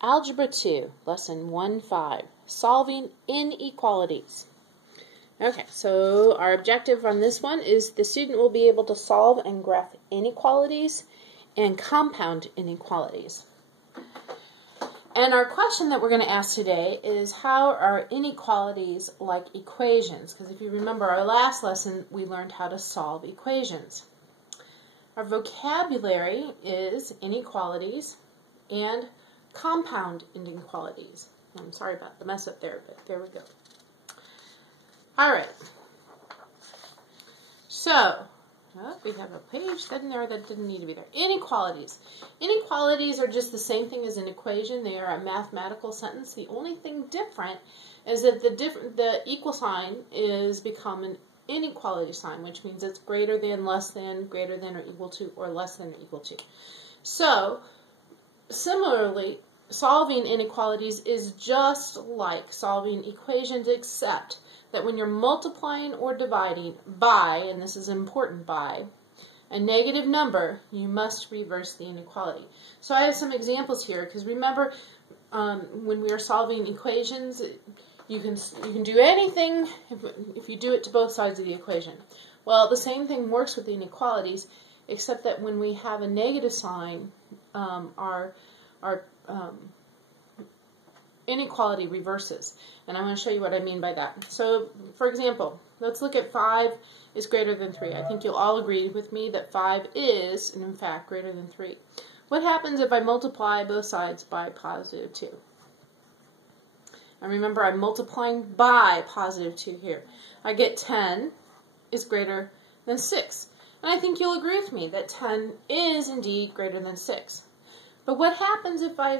Algebra 2, Lesson 1-5, Solving Inequalities. Okay, so our objective on this one is the student will be able to solve and graph inequalities and compound inequalities. And our question that we're going to ask today is, how are inequalities like equations? Because if you remember our last lesson, we learned how to solve equations. Our vocabulary is inequalities and compound inequalities. I'm sorry about the mess up there, but there we go. All right. So, we have a page in there that didn't need to be there. Inequalities. Inequalities are just the same thing as an equation. They are a mathematical sentence. The only thing different is that the equal sign is become an inequality sign, which means it's greater than, less than, greater than or equal to, or less than or equal to. So, similarly, solving inequalities is just like solving equations, except that when you're multiplying or dividing by, and this is important, by a negative number, you must reverse the inequality. So I have some examples here, because remember, when we are solving equations, you can do anything if you do it to both sides of the equation. Well, the same thing works with the inequalities, except that when we have a negative sign, our inequality reverses. And I'm going to show you what I mean by that. So, for example, let's look at 5 is greater than 3. I think you'll all agree with me that 5 is, in fact, greater than 3. What happens if I multiply both sides by positive 2? And remember, I'm multiplying by positive 2 here. I get 10 is greater than 6. And I think you'll agree with me that 10 is indeed greater than 6. But what happens if I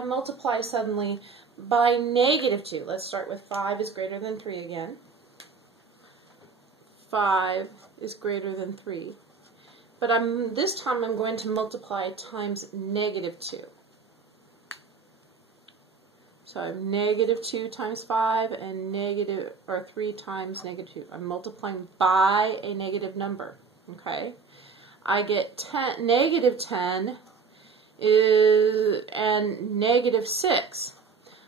multiply suddenly by negative 2? Let's start with 5 is greater than 3 again. 5 is greater than 3. But this time I'm going to multiply times negative 2. So I'm negative 2 times 5 and 3 times negative 2. I'm multiplying by a negative number. Okay? I get negative 10 and negative 6.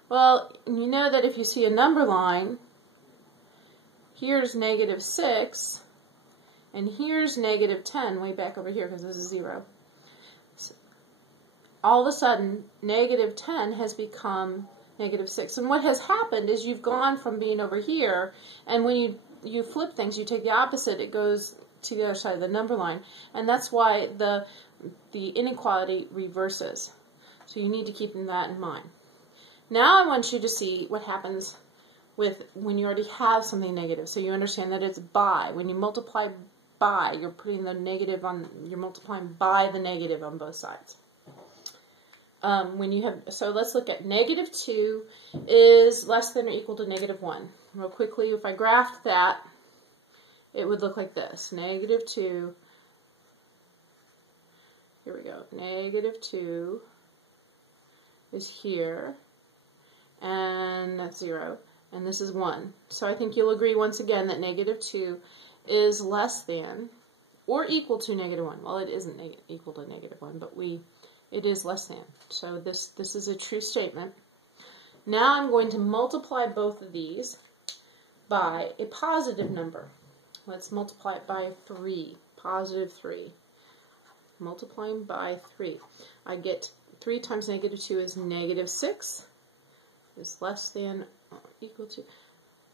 Well, you know that if you see a number line, here's negative 6, and here's negative 10, way back over here because this is 0. So, all of a sudden, negative 10 has become negative 6. And what has happened is you've gone from being over here, and when you flip things, you take the opposite, it goes to the other side of the number line. And that's why the inequality reverses. So you need to keep that in mind. Now I want you to see what happens when you already have something negative. So you understand that it's by. When you multiply by, you're putting the negative on, you're multiplying by the negative on both sides. So let's look at negative 2 is less than or equal to negative 1. Real quickly, if I graphed that, it would look like this. Negative 2, here we go, negative 2 is here, and that's 0, and this is 1. So I think you'll agree once again that negative 2 is less than or equal to negative 1. Well, it isn't equal to negative 1, but it is less than. So this is a true statement. Now I'm going to multiply both of these by a positive number. Let's multiply it by 3, positive 3. Multiplying by 3. I get 3 times negative 2 is negative 6, is less than or equal to,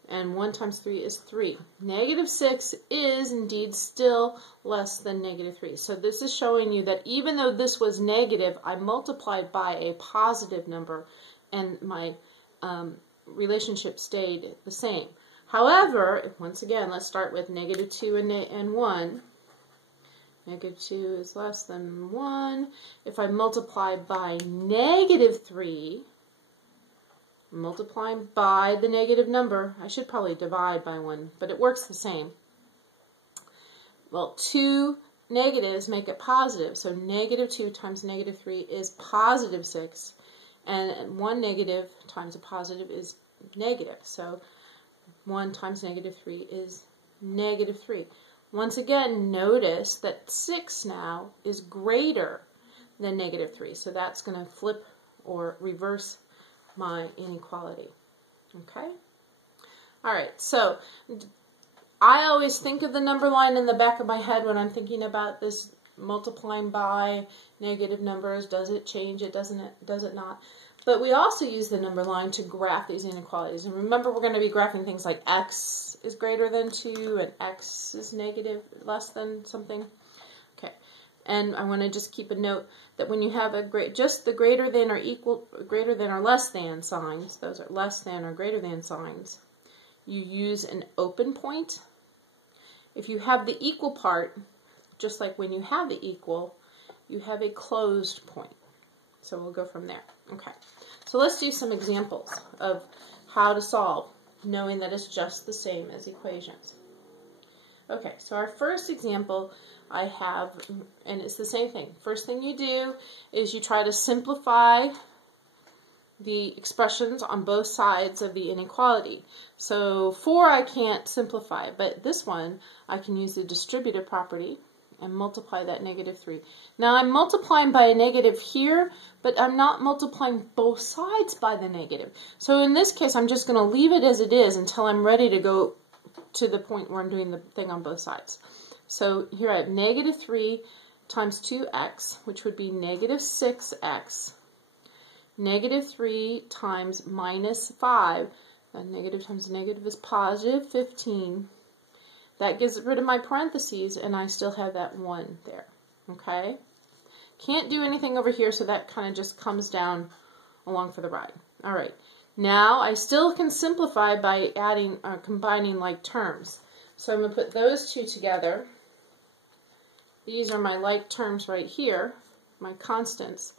and 1 times 3 is 3. Negative 6 is indeed still less than negative 3. So this is showing you that even though this was negative, I multiplied by a positive number, and my relationship stayed the same. However, once again, let's start with negative 2 and 1. Negative 2 is less than 1. If I multiply by negative 3, multiplying by the negative number, I should probably divide by 1, but it works the same. Well, 2 negatives make it positive, so negative 2 times negative 3 is positive 6, and 1 negative times a positive is negative, so 1 times negative 3 is negative 3. Once again, notice that 6 now is greater than negative 3. So that's going to flip or reverse my inequality. Okay? All right, so I always think of the number line in the back of my head when I'm thinking about this multiplying by negative numbers. Does it change it? Does it not? But we also use the number line to graph these inequalities. And remember, we're going to be graphing things like x is greater than 2 and x is negative, less than something. Okay. And I want to just keep a note that when you have just the greater than or equal, greater than or less than signs, those are less than or greater than signs, you use an open point. If you have the equal part, just like when you have the equal, you have a closed point. So we'll go from there. Okay. So let's do some examples of how to solve, knowing that it's just the same as equations. Okay, so our first example I have, and it's the same thing. First thing you do is you try to simplify the expressions on both sides of the inequality. So 4 I can't simplify, but this one I can use the distributive property and multiply that -3. Now I'm multiplying by a negative here, but I'm not multiplying both sides by the negative. So in this case, I'm just going to leave it as it is until I'm ready to go to the point where I'm doing the thing on both sides. So here I have -3 times 2x, which would be -6x. -3 times -5. Negative times negative is positive 15. That gets rid of my parentheses, and I still have that 1 there. Okay? Can't do anything over here, so that kind of just comes down along for the ride. All right. Now, I still can simplify by adding, combining like terms. So I'm going to put those two together. These are my like terms right here, my constants,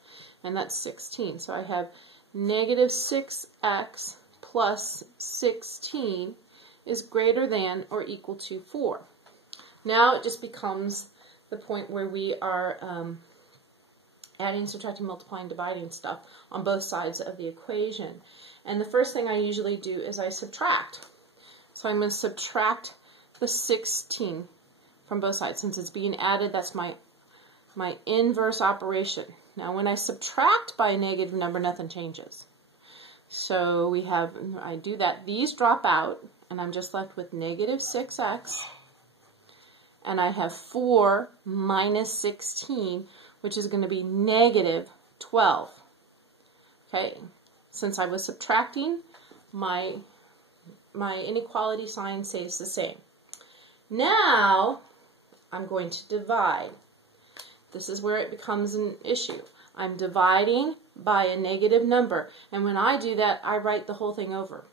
and that's 16. So I have -6x plus 16 is greater than or equal to 4. Now it just becomes the point where we are adding, subtracting, multiplying, dividing stuff on both sides of the equation. And the first thing I usually do is I subtract. So I'm going to subtract the 16 from both sides. Since it's being added, that's my inverse operation. Now when I subtract by a negative number, nothing changes. So we have, I do that, these drop out, and I'm just left with -6x, and I have 4 minus 16, which is going to be -12. Okay, since I was subtracting, my inequality sign stays the same. Now, I'm going to divide. This is where it becomes an issue. I'm dividing by a negative number, and when I do that, I write the whole thing over.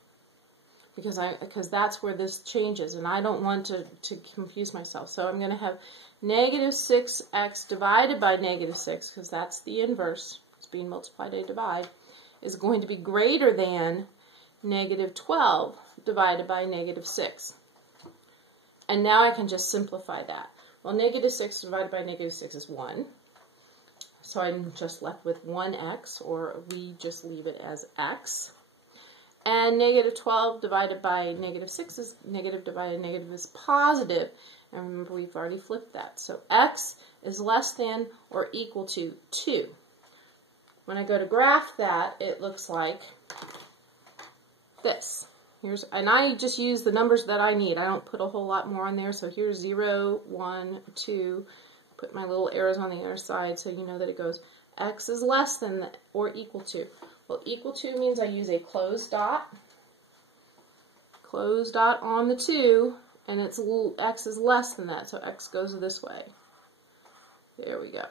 Because that's where this changes, and I don't want to confuse myself. So I'm going to have -6x divided by -6, because that's the inverse. It's being multiplied by divide, is going to be greater than -12 divided by -6. And now I can just simplify that. Well, -6 divided by -6 is 1. So I'm just left with 1x, or we just leave it as x. And -12 divided by -6 is negative divided by negative is positive. And remember, we've already flipped that. So x is less than or equal to 2. When I go to graph that, it looks like this. And I just use the numbers that I need. I don't put a whole lot more on there. So here's 0, 1, 2. Put my little arrows on the other side so you know that it goes x is less than or equal to. Well, equal to means I use a closed dot on the 2, and it's x is less than that, so x goes this way. There we go.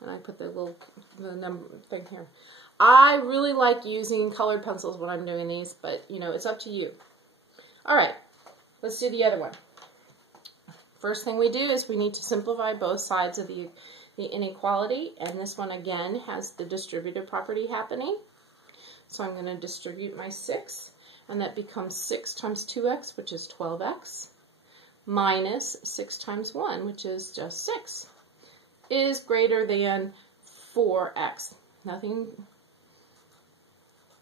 And I put the number thing here. I really like using colored pencils when I'm doing these, but you know, it's up to you. All right, let's do the other one. First thing we do is we need to simplify both sides of the inequality, and this one again has the distributive property happening. So I'm going to distribute my 6, and that becomes 6 times 2x, which is 12x, minus 6 times 1, which is just 6, is greater than 4x. Nothing,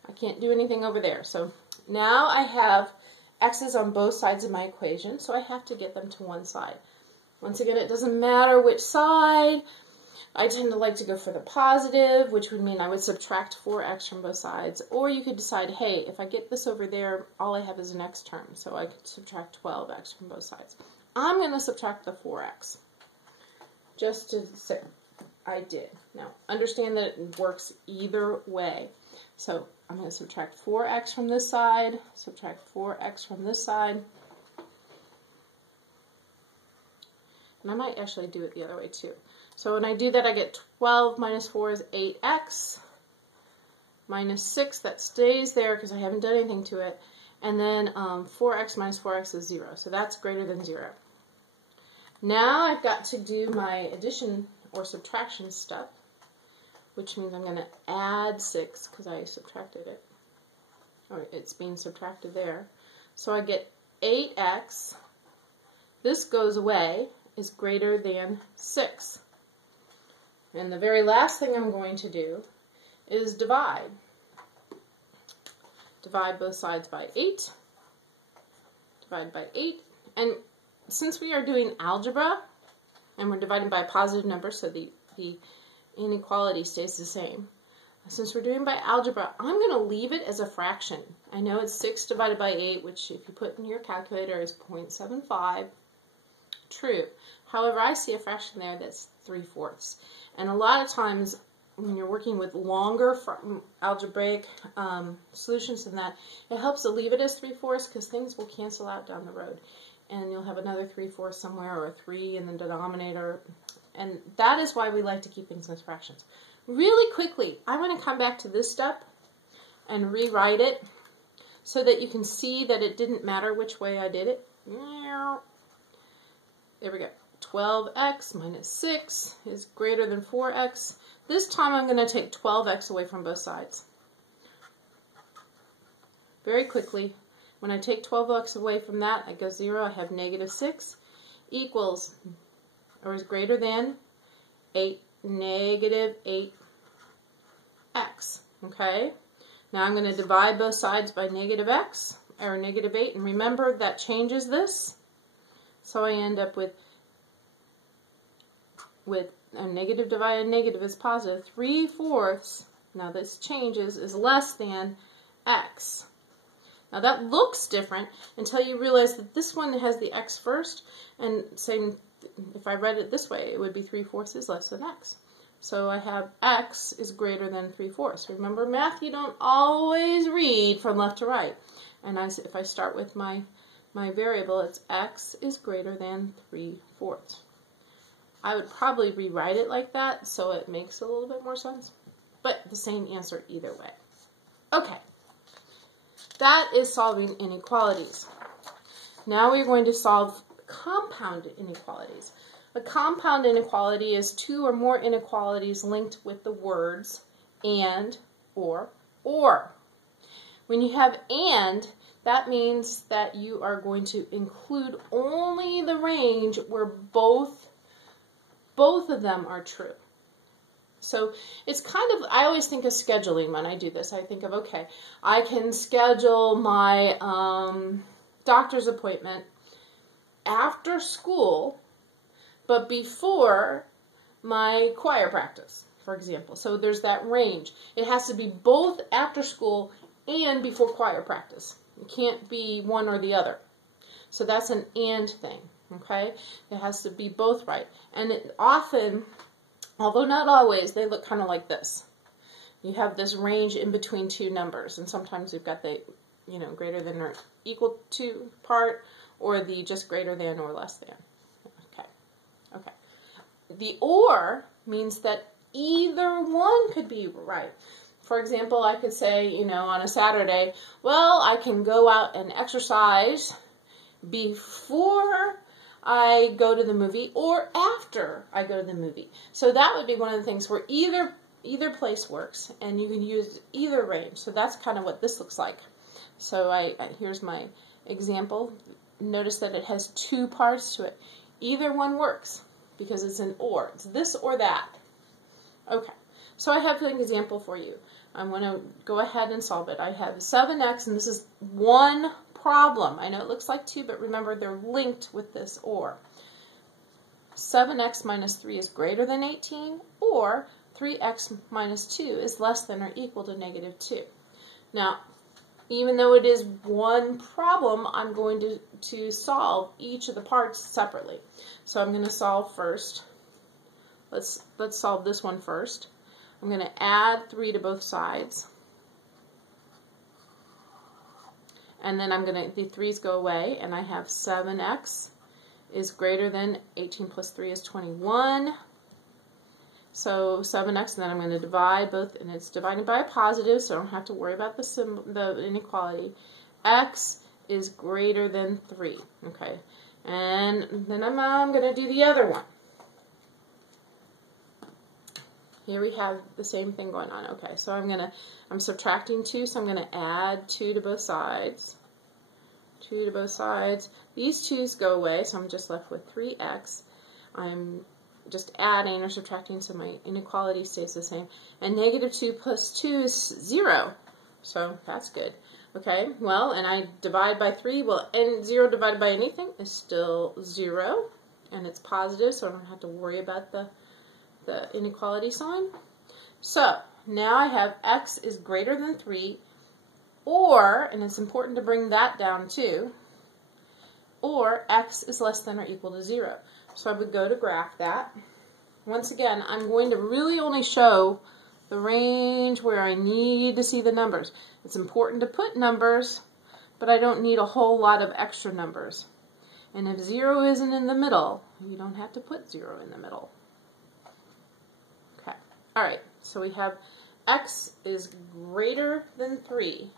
I can't do anything over there. So now I have x's on both sides of my equation, so I have to get them to one side. Once again, it doesn't matter which side. I tend to like to go for the positive, which would mean I would subtract 4x from both sides. Or you could decide, hey, if I get this over there, all I have is an x term, so I could subtract 12x from both sides. I'm going to subtract the 4x, just to say I did. Now, understand that it works either way. So I'm going to subtract 4x from this side, subtract 4x from this side. And I might actually do it the other way too. So when I do that, I get 12 minus 4 is 8x, minus 6, that stays there because I haven't done anything to it. And then 4x minus 4x is 0. So that's greater than 0. Now I've got to do my addition or subtraction step, which means I'm going to add 6 because I subtracted it. Or it's being subtracted there. So I get 8x. This goes away, is greater than 6. And the very last thing I'm going to do is divide. Divide both sides by 8. Divide by 8. And since we are doing algebra, and we're dividing by a positive number, so the inequality stays the same. Since we're doing by algebra, I'm going to leave it as a fraction. I know it's 6 divided by 8, which if you put in your calculator is 0.75. True. However, I see a fraction there that's 3/4. And a lot of times when you're working with longer algebraic solutions than that, it helps to leave it as 3/4 because things will cancel out down the road. And you'll have another 3/4 somewhere or a 3 in the denominator. And that is why we like to keep things as fractions. Really quickly, I want to come back to this step and rewrite it so that you can see that it didn't matter which way I did it. There we go. 12x minus 6 is greater than 4x. This time I'm going to take 12x away from both sides. Very quickly, when I take 12x away from that, I go 0. I have negative 6 equals, or is greater than, negative 8x. Okay? Now I'm going to divide both sides by negative x, or negative 8, and remember that changes this. So I end up with a negative divided negative is positive. 3/4, now this changes, is less than x. Now that looks different until you realize that this one has the x first, and same, if I read it this way, it would be 3/4 is less than x. So I have x is greater than 3/4. Remember, math, you don't always read from left to right. And if I start with my variable, it's x is greater than 3/4. I would probably rewrite it like that so it makes a little bit more sense, but the same answer either way. Okay, that is solving inequalities. Now we're going to solve compound inequalities. A compound inequality is two or more inequalities linked with the words and, or. When you have and, that means that you are going to include only the range where both of them are true. So it's kind of, I always think of scheduling when I do this. I think of, okay, I can schedule my doctor's appointment after school, but before my choir practice, for example. So there's that range. It has to be both after school and before choir practice. It can't be one or the other. So that's an and thing. Okay, it has to be both right, and it often, although not always, they look kind of like this. You have this range in between two numbers, and sometimes you've got the, greater than or equal to part, or the just greater than or less than. Okay. The or means that either one could be right. For example, I could say, on a Saturday, well, I can go out and exercise before I go to the movie or after I go to the movie. So that would be one of the things where either place works, and you can use either range. So that's kind of what this looks like. So here's my example. Notice that it has two parts to it. Either one works because it's an or. It's this or that. Okay. So I have an example for you. I'm going to go ahead and solve it. I have 7x, and this is one problem. I know it looks like two, but remember they're linked with this or. 7x minus 3 is greater than 18, or 3x minus 2 is less than or equal to negative 2. Now, even though it is one problem, I'm going to solve each of the parts separately. So I'm going to solve first. Let's solve this one first. I'm going to add 3 to both sides. And then the 3's go away, and I have 7x is greater than 18 plus 3 is 21. So 7x, and then I'm going to divide both, and it's divided by a positive, so I don't have to worry about the inequality. X is greater than 3. Okay, and then I'm going to do the other one. Here we have the same thing going on. Okay, so I'm subtracting 2, so I'm going to add 2 to both sides. 2 to both sides. These 2's go away, so I'm just left with 3x. I'm just adding or subtracting, so my inequality stays the same. And negative 2 plus 2 is 0. So that's good. Okay, well, and I divide by 3. Well, and 0 divided by anything is still 0. And it's positive, so I don't have to worry about the inequality sign. So now I have x is greater than 3, or, and it's important to bring that down too, or x is less than or equal to 0. So I would go to graph that. Once again, I'm going to really only show the range where I need to see the numbers. It's important to put numbers, but I don't need a whole lot of extra numbers. And if 0 isn't in the middle, you don't have to put 0 in the middle. Okay, alright, so we have x is greater than 3.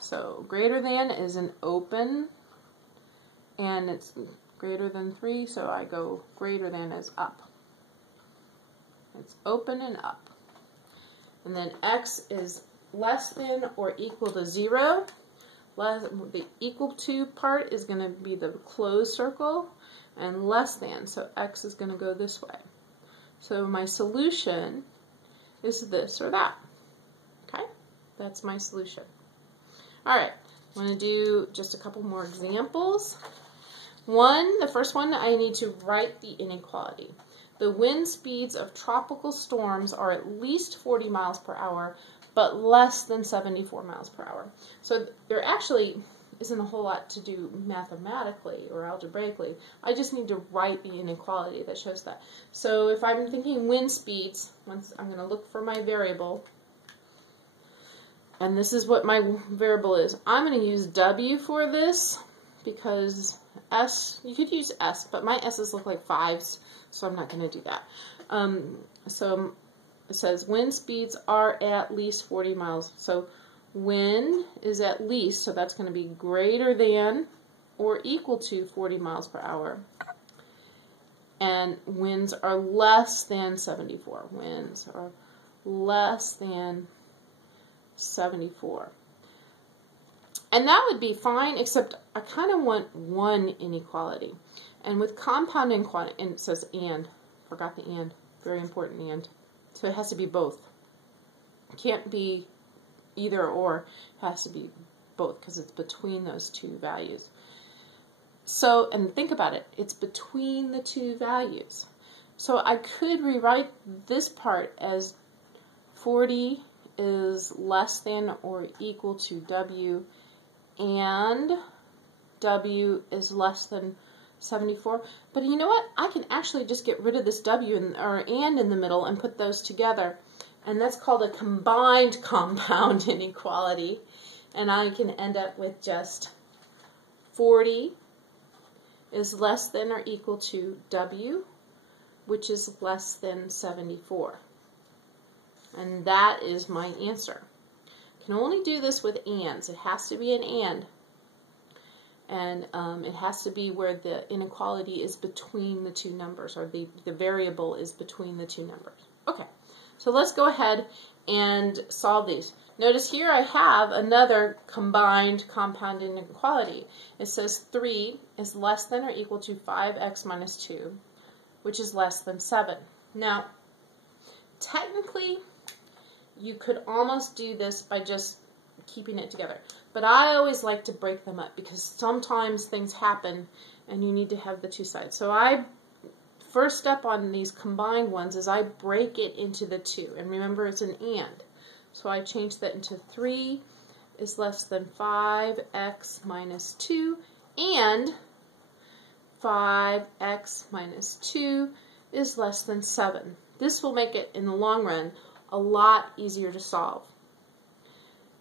So greater than is an open, and it's greater than 3, so I go greater than is up. It's open and up. And then x is less than or equal to 0. The equal to part is going to be the closed circle, and less than, so x is going to go this way. So my solution is this or that. Okay, that's my solution. Alright, I'm going to do just a couple more examples. The first one, I need to write the inequality. The wind speeds of tropical storms are at least 40 miles per hour, but less than 74 miles per hour. So there actually isn't a whole lot to do mathematically or algebraically. I just need to write the inequality that shows that. So if I'm thinking wind speeds, once I'm going to look for my variable, and this is what my variable is. I'm going to use W for this because S, you could use S, but my S's look like 5s, so I'm not going to do that. So it says wind speeds are at least 40 miles. So wind is at least, so that's going to be greater than or equal to 40 miles per hour. And winds are less than 74. Winds are less than 74. And that would be fine, except I kind of want one inequality. And with compound inequality, and it says and, forgot the and, very important and. So it has to be both. It can't be either or, it has to be both because it's between those two values. So, and think about it, it's between the two values. So I could rewrite this part as 40 is less than or equal to W, and W is less than 74. But you know what? I can actually just get rid of this W or and in the middle and put those together. And that's called a combined compound inequality. And I can end up with just 40 is less than or equal to W, which is less than 74. And that is my answer. I can only do this with ands. It has to be an and. And it has to be where the inequality is between the two numbers, or the variable is between the two numbers. Okay, so let's go ahead and solve these. Notice here I have another combined compound inequality. It says 3 is less than or equal to 5x minus 2, which is less than 7. Now, technically, you could almost do this by just keeping it together. But I always like to break them up because sometimes things happen and you need to have the two sides. So I first step on these combined ones is I break it into the two. And remember, it's an and. So I change that into 3 is less than 5x minus 2, and 5x minus 2 is less than 7. This will make it, in the long run, a lot easier to solve.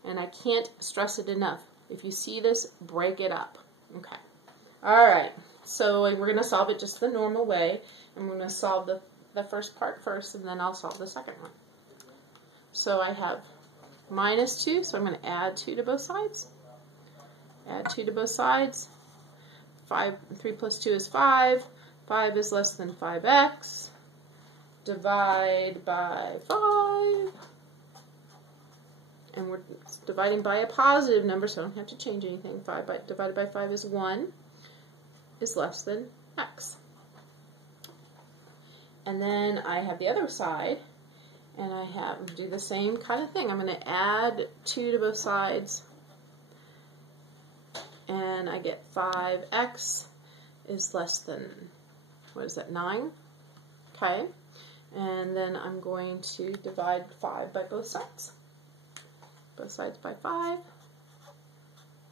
And I can't stress it enough. If you see this, break it up. Okay. All right. So we're going to solve it just the normal way. I'm going to solve the first part first, and then I'll solve the second one. So I have minus 2, so I'm going to add 2 to both sides. Add 2 to both sides. 3 plus 2 is 5. 5 is less than 5x. Divide by 5. And we're dividing by a positive number, so I don't have to change anything. Divided by 5 is 1, is less than x. And then I have the other side, and I do the same kind of thing. I'm going to add 2 to both sides, and I get 5x is less than, what is that, 9? Okay. And then I'm going to divide 5 by both sides. Both sides by 5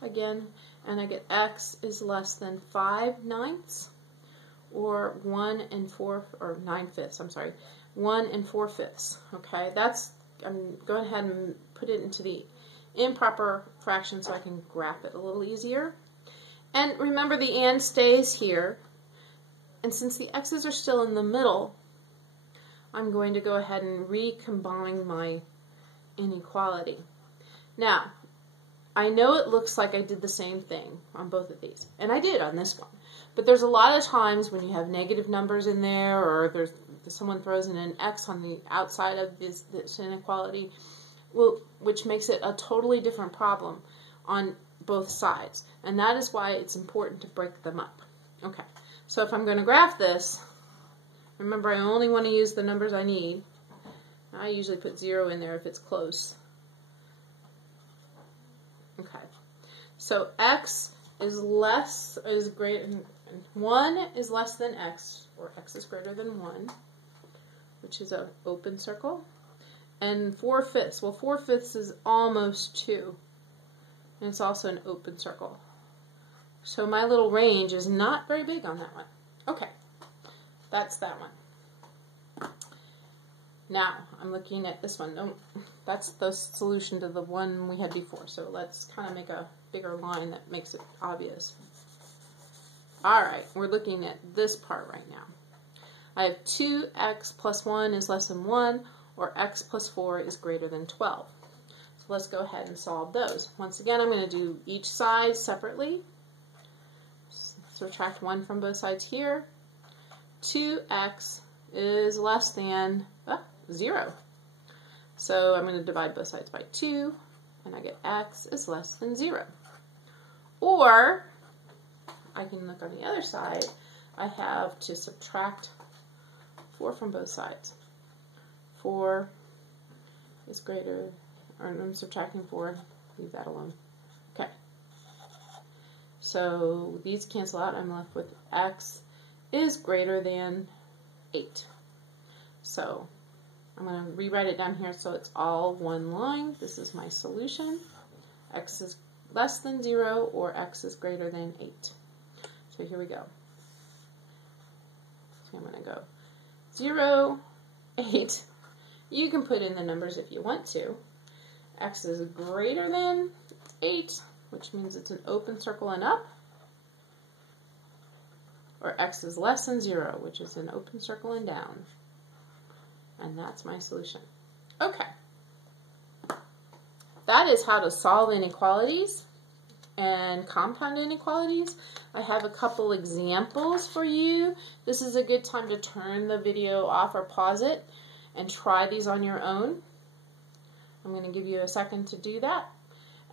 again, and I get x is less than 5/9, or 1 9/5. I'm sorry, 1 4/5. Okay, I'm going ahead and put it into the improper fraction so I can graph it a little easier. And remember, the and stays here, and since the x's are still in the middle, I'm going to go ahead and recombine my inequality. Now, I know it looks like I did the same thing on both of these, and I did on this one. But there's a lot of times when you have negative numbers in there, or someone throws in an x on the outside of this inequality, which makes it a totally different problem on both sides. And that is why it's important to break them up. Okay, so if I'm going to graph this, remember I only want to use the numbers I need. I usually put 0 in there if it's close. Okay, so x is greater than 1 is less than x, or x is greater than 1, which is an open circle. And 4/5, well, 4/5 is almost 2, and it's also an open circle. So my little range is not very big on that one. Okay, that's that one. Now, I'm looking at this one. That's the solution to the one we had before. So let's kind of make a bigger line that makes it obvious. All right, we're looking at this part right now. I have 2x plus 1 is less than 1, or x plus 4 is greater than 12. So let's go ahead and solve those. Once again, I'm going to do each side separately. Subtract 1 from both sides here. 2x is less than 0. So I'm going to divide both sides by 2, and I get x is less than 0. Or I can look on the other side. I have to subtract 4 from both sides. 4 is greater, or I'm subtracting 4, leave that alone. Okay. So these cancel out. I'm left with x is greater than 8. So I'm going to rewrite it down here so it's all one line. This is my solution. X is less than 0, or x is greater than 8. So here we go. So I'm going to go 0, 8. You can put in the numbers if you want to. X is greater than 8, which means it's an open circle and up. Or x is less than 0, which is an open circle and down. And that's my solution. Okay. That is how to solve inequalities and compound inequalities. I have a couple examples for you. This is a good time to turn the video off or pause it and try these on your own. I'm going to give you a second to do that.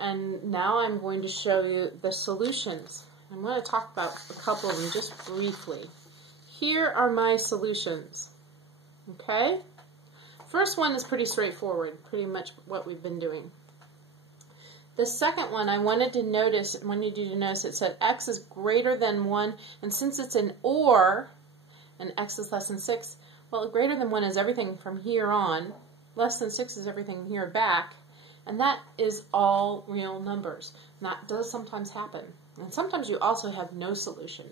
And now I'm going to show you the solutions. I'm going to talk about a couple of them just briefly. Here are my solutions. Okay? First one is pretty straightforward, pretty much what we've been doing. The second one, I wanted you to notice it said x is greater than 1, and since it's an or, and x is less than 6, well, greater than 1 is everything from here on, less than 6 is everything here back, and that is all real numbers. And that does sometimes happen. And sometimes you also have no solution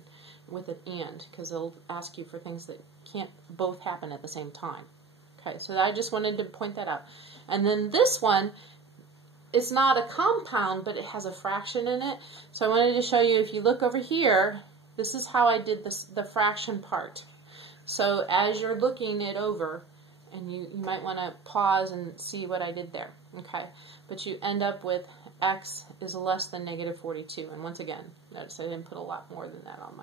with an and, because they'll ask you for things that can't both happen at the same time. Okay, so I just wanted to point that out. And then this one, it's not a compound, but it has a fraction in it. So I wanted to show you, if you look over here, this is how I did this, the fraction part. So as you're looking it over, and you might want to pause and see what I did there. Okay, but you end up with x is less than negative 42. And once again, notice I didn't put a lot more than that on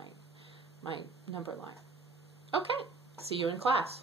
my number line. Okay, see you in class.